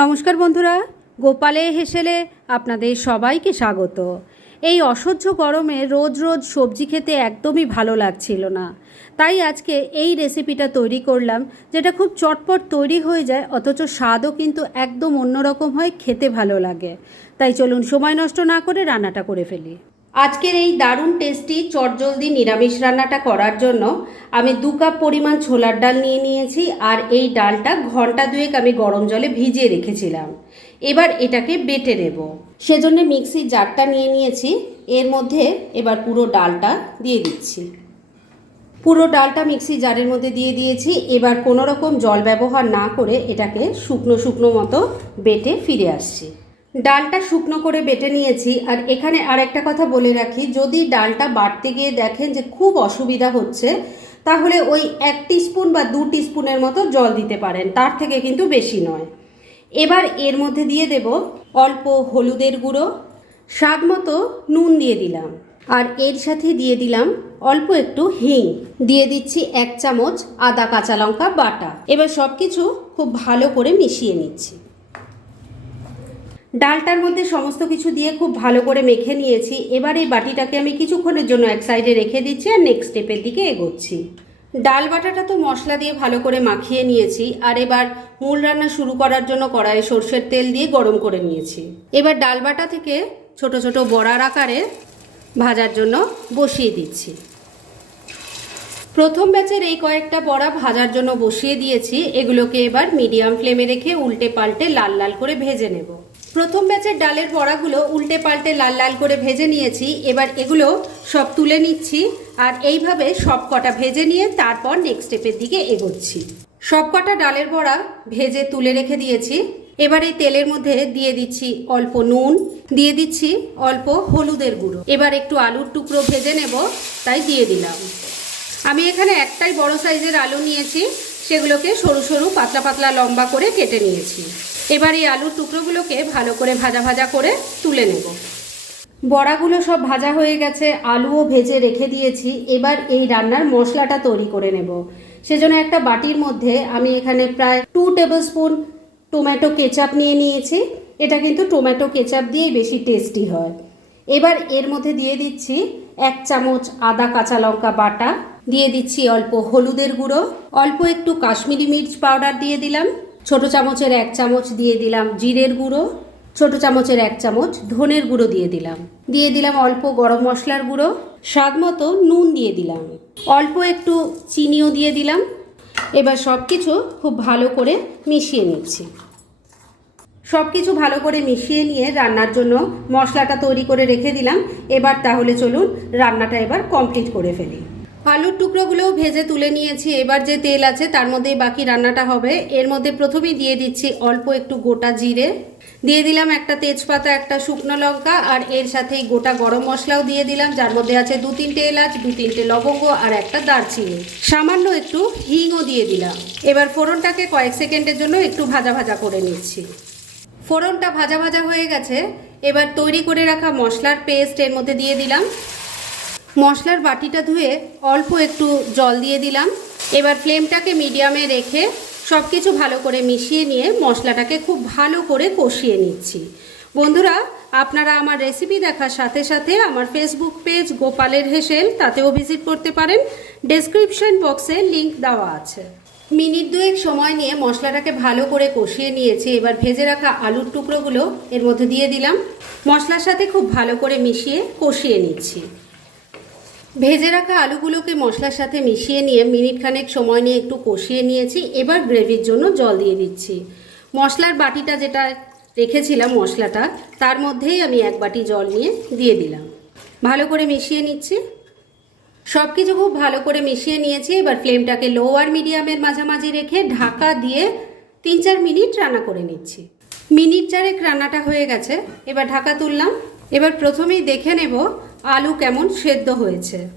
নমস্কার বন্ধুরা, গোপালে হেসেলে আপনাদের সবাইকে স্বাগত। এই অসহ্য গরমে রোজ রোজ সবজি খেতে একদমই ভালো লাগছিল না। তাই আজকে এই রেসিপিটা তৈরি করলাম, যেটা খুব চটপট তৈরি হয়ে যায়, অথচ স্বাদও কিন্তু একদম অন্যরকম হয়, খেতে ভালো লাগে। তাই চলুন সময় নষ্ট না করে রান্নাটা করে ফেলি। আজকের এই দারুণ টেস্টি চটজলদি নিরামিষ রান্নাটা করার জন্য আমি দু কাপ পরিমাণ ছোলার ডাল নিয়ে নিয়েছি আর এই ডালটা ঘণ্টা দুয়েক আমি গরম জলে ভিজিয়ে রেখেছিলাম। এবার এটাকে বেটে নেব। সেজন্য মিক্সির জারটা নিয়ে নিয়েছি। এর মধ্যে এবার পুরো ডালটা দিয়ে দিচ্ছি। পুরো ডালটা মিক্সি জারের মধ্যে দিয়ে দিয়েছি। এবার কোনো রকম জল ব্যবহার না করে এটাকে শুকনো শুকনো মতো বেটে ফিরে আসছি। ডালটা শুকনো করে বেটে নিয়েছি, আর এখানে আর একটা কথা বলে রাখি, যদি ডালটা বাটতে গিয়ে দেখেন যে খুব অসুবিধা হচ্ছে, তাহলে ওই এক স্পুন বা দু স্পুনের মতো জল দিতে পারেন, তার থেকে কিন্তু বেশি নয়। এবার এর মধ্যে দিয়ে দেব অল্প হলুদের গুঁড়ো, স্বাদ মতো নুন দিয়ে দিলাম, আর এর সাথে দিয়ে দিলাম অল্প একটু হিং। দিয়ে দিচ্ছি এক চামচ আদা কাঁচা লঙ্কা বাটা। এবার সব কিছু খুব ভালো করে মিশিয়ে নিচ্ছি। ডালটার মধ্যে সমস্ত কিছু দিয়ে খুব ভালো করে মেখে নিয়েছি। এবার এই বাটিটাকে আমি কিছুক্ষণের জন্য এক সাইডে রেখে দিচ্ছি আর নেক্সট স্টেপের দিকে এগোচ্ছি। ডাল বাটাটা তো মশলা দিয়ে ভালো করে মাখিয়ে নিয়েছি আর এবার মূল রান্না শুরু করার জন্য কড়াইয়ে সর্ষের তেল দিয়ে গরম করে নিয়েছি। এবার ডাল বাটা থেকে ছোট ছোট বড়ার আকারে ভাজার জন্য বসিয়ে দিচ্ছি। প্রথম ব্যাচের এই কয়েকটা বড়া ভাজার জন্য বসিয়ে দিয়েছি। এগুলোকে এবার মিডিয়াম ফ্লেমে রেখে উল্টে পাল্টে লাল লাল করে ভেজে নেব। প্রথম ব্যাচের ডালের বড়াগুলো উল্টে পাল্টে লাল লাল করে ভেজে নিয়েছি। এবার এগুলো সব তুলে নিচ্ছি আর এইভাবে সব কটা ভেজে নিয়ে তারপর নেক্সট স্টেপের দিকে এগোচ্ছি। সব কটা ডালের বড়া ভেজে তুলে রেখে দিয়েছি। এবার এই তেলের মধ্যে দিয়ে দিচ্ছি অল্প নুন, দিয়ে দিচ্ছি অল্প হলুদের গুঁড়ো। এবার একটু আলুর টুকরো ভেজে নেব, তাই দিয়ে দিলাম। আমি এখানে একটাই বড় সাইজের আলু নিয়েছি, সেগুলোকে সরু সরু পাতলা পাতলা লম্বা করে কেটে নিয়েছি। এবার এই আলুর টুকরোগুলোকে ভালো করে ভাজা ভাজা করে তুলে নেব। বড়াগুলো সব ভাজা হয়ে গেছে, আলুও ভেজে রেখে দিয়েছি। এবার এই রান্নার মশলাটা তৈরি করে নেব। সেজন্য একটা বাটির মধ্যে আমি এখানে প্রায় two tablespoon tomato ketchup নিয়ে নিয়েছি। এটা কিন্তু টমেটো কেচাপ দিয়েই বেশি টেস্টি হয়। এবার এর মধ্যে দিয়ে দিচ্ছি এক চামচ আদা কাঁচা লঙ্কা বাটা। দিয়ে দিচ্ছি অল্প হলুদের গুঁড়ো। অল্প একটু কাশ্মীরি মির্চ পাউডার দিয়ে দিলাম। ছোট চামচের এক চামচ দিয়ে দিলাম জিরের গুঁড়ো, ছোট চামচের এক চামচ ধনের গুঁড়ো দিয়ে দিলাম। দিয়ে দিলাম অল্প গরম মশলার গুঁড়ো, স্বাদ মতো নুন দিয়ে দিলাম। অল্প একটু চিনিও দিয়ে দিলাম। এবার সব কিছু খুব ভালো করে মিশিয়ে নিচ্ছি। সব কিছু ভালো করে মিশিয়ে নিয়ে রান্নার জন্য মশলাটা তৈরি করে রেখে দিলাম। এবার তাহলে চলুন রান্নাটা এবার কমপ্লিট করে ফেলি। আলুর টুকরোগুলোও ভেজে তুলে নিয়েছি। এবার যে তেল আছে, তার মধ্যেই বাকি রান্নাটা হবে। এর মধ্যে প্রথমেই দিয়ে দিচ্ছি অল্প একটু গোটা জিরে। দিয়ে দিলাম একটা তেজপাতা, একটা শুকনো লঙ্কা, আর এর সাথেই গোটা গরম মশলাও দিয়ে দিলাম, যার মধ্যে আছে দু তিনটে এলাচ দু তিনটে লবঙ্গ, আর একটা দারচিনি। সামান্য একটু হিংও দিয়ে দিলাম। এবার ফোড়নটাকে কয়েক সেকেন্ডের জন্য একটু ভাজা ভাজা করে নিচ্ছি। ফোড়নটা ভাজা ভাজা হয়ে গেছে। এবার তৈরি করে রাখা মশলার পেস্ট এর মধ্যে দিয়ে দিলাম। মশলার বাটিটা ধুয়ে অল্প একটু জল দিয়ে দিলাম। এবার ফ্লেমটাকে মিডিয়ামে রেখে সব কিছু ভালো করে মিশিয়ে নিয়ে মশলাটাকে খুব ভালো করে কষিয়ে নিচ্ছি। বন্ধুরা, আপনারা আমার রেসিপি দেখার সাথে সাথে আমার ফেসবুক পেজ গোপালের হেসেল, তাতেও ভিজিট করতে পারেন। ডেসক্রিপশন বক্সে লিংক দেওয়া আছে। মিনিট দুয়েক সময় নিয়ে মশলাটাকে ভালো করে কষিয়ে নিয়েছি। এবার ভেজে রাখা আলুর টুকরোগুলো এর মধ্যে দিয়ে দিলাম। মশলার সাথে খুব ভালো করে মিশিয়ে কষিয়ে নিচ্ছি। ভেজে রাখা আলুগুলোকে মশলার সাথে মিশিয়ে নিয়ে মিনিট খানেক সময় নিয়ে একটু কষিয়ে নিয়েছি। এবার গ্রেভির জন্য জল দিয়ে দিচ্ছি। মশলার বাটিটা যেটা রেখেছিলাম মশলাটা, তার মধ্যেই আমি এক বাটি জল নিয়ে দিয়ে দিলাম। ভালো করে মিশিয়ে নিচ্ছি। সব কিছু খুব ভালো করে মিশিয়ে নিয়েছি। এবার ফ্লেমটাকে লো আর মিডিয়ামের মাঝামাঝি রেখে ঢাকা দিয়ে তিন চার মিনিট রান্না করে নিচ্ছি। মিনিট চারেক রান্নাটা হয়ে গেছে। এবার ঢাকা তুললাম। এবার প্রথমেই দেখে নেব আলু কেমন সেদ্ধ হয়েছে?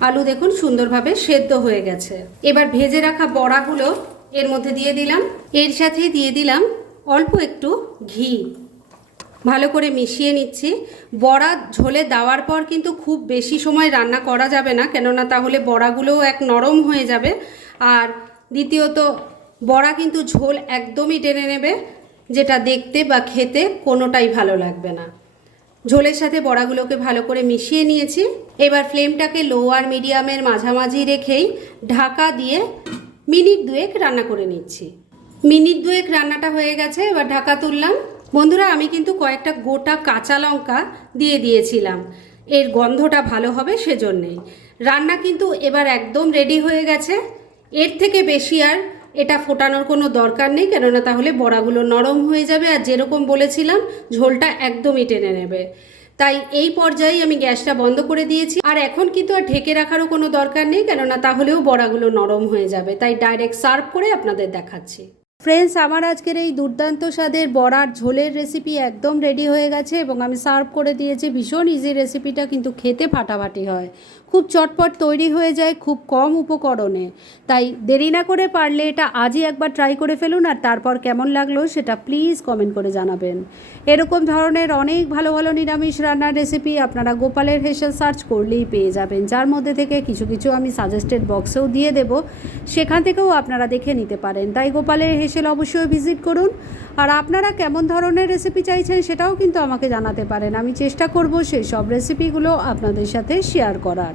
আলু দেখুন সুন্দরভাবে সেদ্ধ হয়ে গেছে। এবার ভেজে রাখা বড়াগুলো এর মধ্যে দিয়ে দিলাম। এর সাথে দিয়ে দিলাম অল্প একটু ঘি। ভালো করে মিশিয়ে নিচ্ছি। বড়া ঝোলে দেওয়ার পর কিন্তু খুব বেশি সময় রান্না করা যাবে না, কেননা তাহলে বড়াগুলোও এক নরম হয়ে যাবে। আর দ্বিতীয়ত, বড়া কিন্তু ঝোল একদমই টেনে নেবে, যেটা দেখতে বা খেতে কোনোটাই ভালো লাগবে না। ঝোলের সাথে বড়াগুলোকে ভালো করে মিশিয়ে নিয়েছি। এবার ফ্লেমটাকে লো আর মিডিয়ামের মাঝামাঝি রেখেই ঢাকা দিয়ে মিনিট দুয়েক রান্না করে নিচ্ছি। মিনিট দুয়েক রান্নাটা হয়ে গেছে, এবার ঢাকা তুললাম। বন্ধুরা, আমি কিন্তু কয়েকটা গোটা কাঁচা লঙ্কা দিয়ে দিয়েছিলাম। এর গন্ধটা ভালো হবে সেজন্যেই। রান্না কিন্তু এবার একদম রেডি হয়ে গেছে। এর থেকে বেশি আর এটা ফোটানোর কোনো দরকার নেই, কেননা তাহলে বড়াগুলো নরম হয়ে যাবে আর যেরকম বলেছিলাম, ঝোলটা একদমই টেনে নেবে। তাই এই পর্যায়ে আমি গ্যাসটা বন্ধ করে দিয়েছি। আর এখন কিন্তু আর ঢেকে রাখারও কোনো দরকার নেই, কেননা তাহলেও বড়াগুলো নরম হয়ে যাবে। তাই ডাইরেক্ট সার্ভ করে আপনাদের দেখাচ্ছি। ফ্রেন্ডস, আমার আজকের এই দুর্দান্ত স্বাদের বড়ার ঝোলের রেসিপি একদম রেডি হয়ে গেছে এবং আমি সার্ভ করে দিয়েছি। ভীষণ ইজি রেসিপিটা কিন্তু খেতে ফাটাফাটি হয়। খুব চটপট তৈরি হয়ে যায় খুব কম উপকরণে। তাই দেরি না করে পারলে এটা আজই একবার ট্রাই করে ফেলুন আর তারপর কেমন লাগল সেটা প্লিজ কমেন্ট করে জানাবেন। এরকম ধরনের অনেক ভালো ভালো নিরামিষ রান্নার রেসিপি আপনারা গোপালের হেসেল সার্চ করলেই পেয়ে যাবেন। যার মধ্যে থেকে কিছু কিছু আমি সাজেস্টেড বক্সেও দিয়ে দেব। সেখান থেকেও আপনারা দেখে নিতে পারেন। তাই গোপালের হেসেল অবশ্যই ভিজিট করুন। আর আপনারা কেমন ধরনের রেসিপি চাইছেন সেটাও কিন্তু আমাকে জানাতে পারেন। আমি চেষ্টা করব সেই সব রেসিপিগুলো আপনাদের সাথে শেয়ার করার।